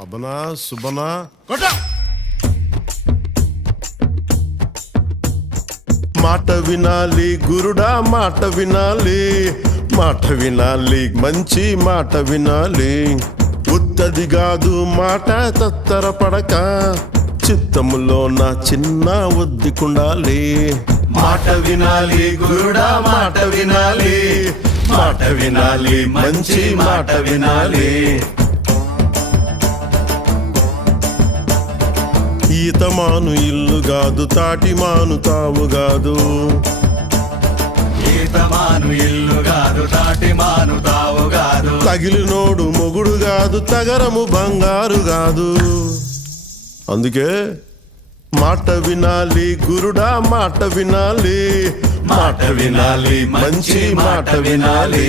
అబనా సుబనా. మాట వినాలి గురుడా మాట వినాలి. మాట వినాలి మంచి మాట వినాలి. ఉత్తది కాదు మాట తత్తర పడక. చిత్తములో నా చిన్న ఒద్దికుండాలి మాట వినాలి గురుడా మాట వినాలి. మాట వినాలి మంచి మాట వినాలి. ఈతమాను ఇల్లు కాదు తాటి మాను తావు కాదు ఈతమాను ఇల్లు మాను తావు గాదు. తగిలినోడు మొగుడు కాదు తగరము బంగారు కాదు అందుకే మాట వినాలి గురుడా మాట వినాలి. మాట వినాలి మంచి మాట వినాలి.